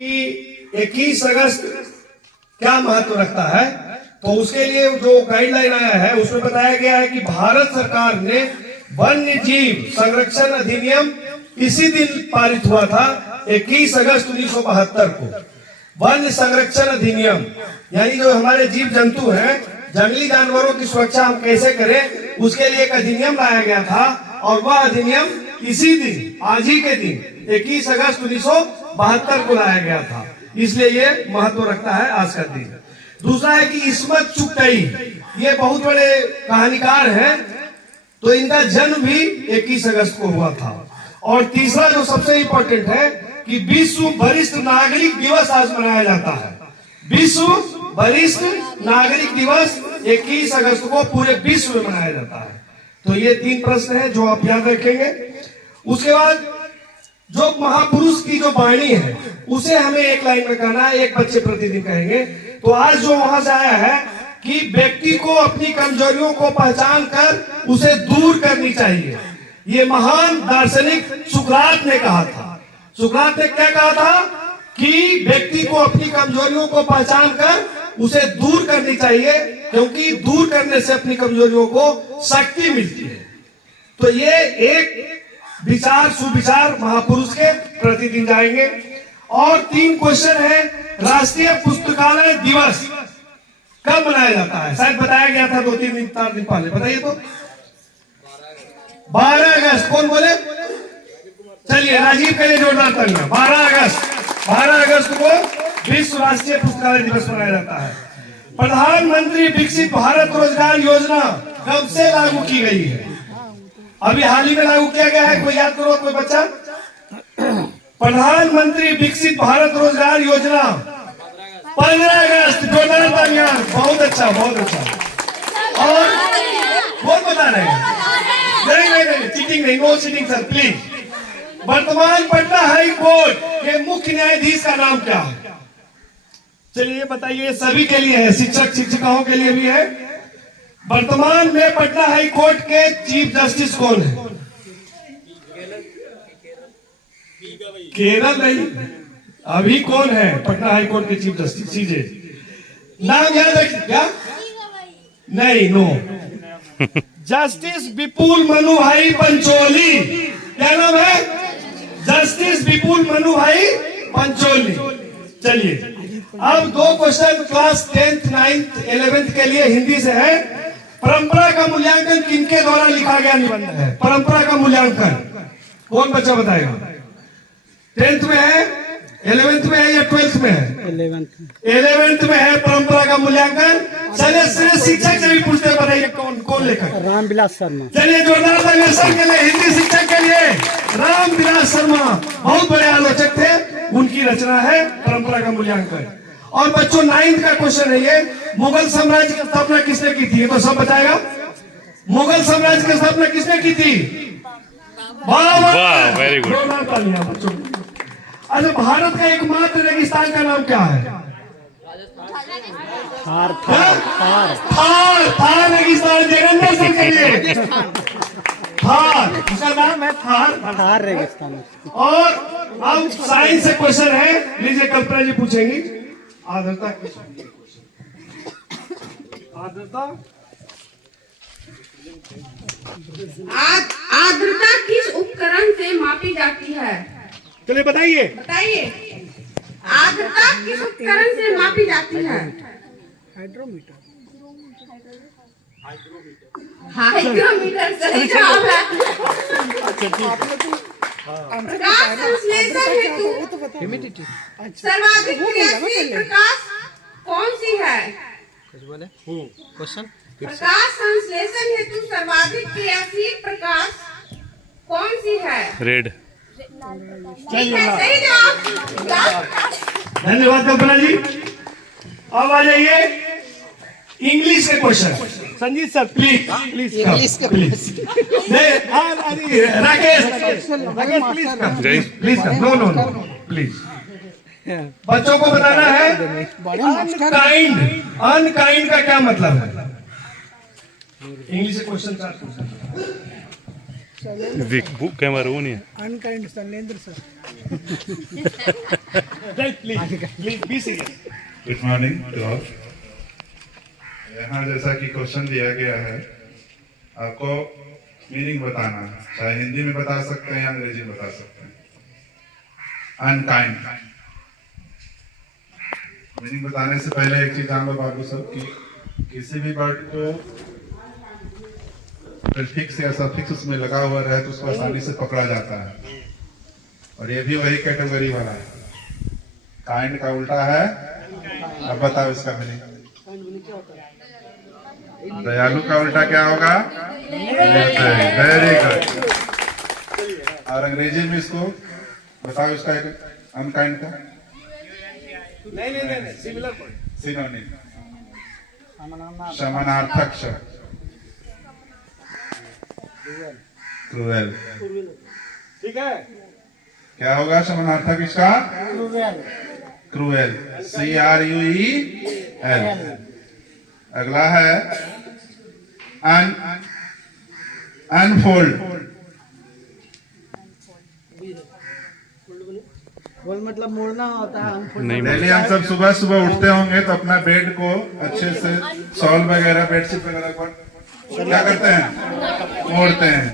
कि 21 अगस्त क्या महत्व रखता है, तो उसके लिए जो गाइडलाइन आया है उसमें बताया गया है कि भारत सरकार ने वन्य जीव संरक्षण अधिनियम इसी दिन पारित हुआ था 21 अगस्त 1972 को। वन्य संरक्षण अधिनियम यानी जो हमारे जीव जंतु हैं, जंगली जानवरों की सुरक्षा हम कैसे करें, उसके लिए एक अधिनियम लाया गया था और वह अधिनियम इसी दिन, आज ही के दिन 21 अगस्त 1972 को लाया गया था, इसलिए ये महत्व रखता है आज का दिन। दूसरा है कि इस्मत चुगताई, ये बहुत बड़े कहानीकार हैं, तो इनका जन्म भी 21 अगस्त को हुआ था। और तीसरा जो सबसे इम्पोर्टेंट है कि विश्व वरिष्ठ नागरिक दिवस आज मनाया जाता है। विश्व वरिष्ठ नागरिक दिवस 21 अगस्त को पूरे विश्व में मनाया जाता है। तो ये 3 प्रश्न हैं जो आप याद रखेंगे। उसके बाद जो महापुरुष की जो वाणी है उसे हमें एक लाइन में कहना है, एक बच्चे प्रतिदिन कहेंगे। तो आज जो वहां से आया है कि व्यक्ति को अपनी कमजोरियों को पहचान कर उसे दूर करनी चाहिए, ये महान दार्शनिक सुकरात ने कहा था। सुकरात ने क्या कहा था कि व्यक्ति को अपनी कमजोरियों को पहचान कर उसे दूर करनी चाहिए, क्योंकि दूर करने से अपनी कमजोरियों को शक्ति मिलती है। तो ये एक विचार सुविचार महापुरुष के प्रतिदिन जाएंगे। और 3 क्वेश्चन है, राष्ट्रीय पुस्तकालय दिवस कब मनाया जाता है? शायद बताया गया था 2-3 दिन 4 दिन पहले, बताइए तो। 12 अगस्त, कौन बोले? चलिए राजीव के लिए जोरदार तालियां। 12 अगस्त को विश्व राष्ट्रीय पुस्तकालय दिवस मनाया जाता है। प्रधानमंत्री विकसित भारत रोजगार योजना कब से लागू की गई है? अभी हाल ही में लागू किया गया है, कोई याद करो, कोई बच्चा? प्रधानमंत्री विकसित भारत रोजगार योजना 15 अगस्त, जोरदार तालियां। बहुत अच्छा, बहुत अच्छा। और कौन बता रहे हैं? नहीं, चीटिंग नहीं, नो चीटिंग सर, प्लीज। वर्तमान पटना हाई कोर्ट के मुख्य न्यायाधीश का नाम क्या है? चलिए बताइए, सभी के लिए है, शिक्षक शिक्षिकाओं के लिए भी है। वर्तमान में पटना हाई कोर्ट के चीफ जस्टिस कौन है? केरल नहीं, अभी कौन है पटना हाई कोर्ट के चीफ जस्टिस? सीजे नाम याद रखिए। क्या? नहीं, नो। जस्टिस विपुल मनु भाई पंचोली। क्या नाम है? जस्टिस विपुल मनु भाई पंचोली। चलिए अब 2 question class 10th 9th 11th के लिए हिंदी से है। परंपरा का मूल्यांकन किनके द्वारा लिखा गया निबंध है? परंपरा का मूल्यांकन कौन बच्चा बताएगा? 10th में है, 11th में है या 12th में है? 11th में है परंपरा का मूल्यांकन। चलिए शिक्षक से भी पूछते, बताइए कौन लेखक? रामविलास शर्मा। चलिए जोरदार तालियां सर के लिए, हिंदी शिक्षक के लिए। रामविलास शर्मा बहुत बड़े आलोचक थे, उनकी रचना है परंपरा का मूल्यांकन। और बच्चों 9th का क्वेश्चन है ये, मुगल साम्राज्य की स्थापना किसने की थी? ये तो सब बताएगा। मुगल साम्राज्य की स्थापना किसने की थी? वाह, वेरी गुड। जोरदार तालियां बच्चों। अच्छा, भारत का एकमात्र रेगिस्तान का नाम क्या है? थार रेगिस्तान। जगन्नाथ सर के लिए थार, उसका नाम है थार रेगिस्तान। और अब साइंस से क्वेश्चन है, लीजिए कल्पना जी पूछेंगी। आर्द्रता आर्द्रता किस उपकरण से मापी जाती है? चलिए बताइए। आर्द्रता किस उपकरण से मापी जाती है? हाइग्रोमीटर सही जवाब है। प्रकाश संश्लेषण हेतु सर्वाधिक क्रियाशील प्रकाश कौन सी है? क्वेश्चन। प्रकाश संश्लेषण हेतु सर्वाधिक क्रियाशील प्रकाश कौन सी है? रेड। सही जवाब। धन्यवाद कल्पना जी। अब आ जाइए इंग्लिश के question. Sanjeet sir please please. Rakesh please no please. बच्चों को बताना है अनकाइंड का क्या मतलब है? इंग्लिश से क्वेश्चन 4। कैमरा वो नहीं है। Unkind Shailendra sir. Please be serious. Good morning to all. यहाँ जैसा कि क्वेश्चन दिया गया है, आपको मीनिंग बताना है, चाहे हिंदी में बता सकते हैं या अंग्रेजी में बता सकते हैं। अनकाइंड मीनिंग बताने से पहले एक चीज जान लो बाबू सब कि किसी भी वर्ड को प्रीफिक्स या सफिक्स उसमें लगा हुआ रहे तो उसको आसानी से पकड़ा जाता है, और ये भी वही कैटेगरी वाला है। काइंड का उल्टा है, अब बताओ इसका मीनिंग। दयालु का उल्टा क्या होगा? Very good. और अंग्रेजी में इसको बताओ, इसका अनकाइंड का नहीं सिमिलर सिनोनिम, समानार्थक शब्द क्रूएल। ठीक है। क्या होगा समानार्थक इसका? Cruel, CRUEL। अगला है अनफोल्ड। बोल मतलब मोड़ना होता है। नहीं डेली हम सब सुबह सुबह उठते होंगे तो अपना बेड को अच्छे से शॉल वगैरह बेडशीट वगैरह पर क्या करते हैं? मोड़ते हैं।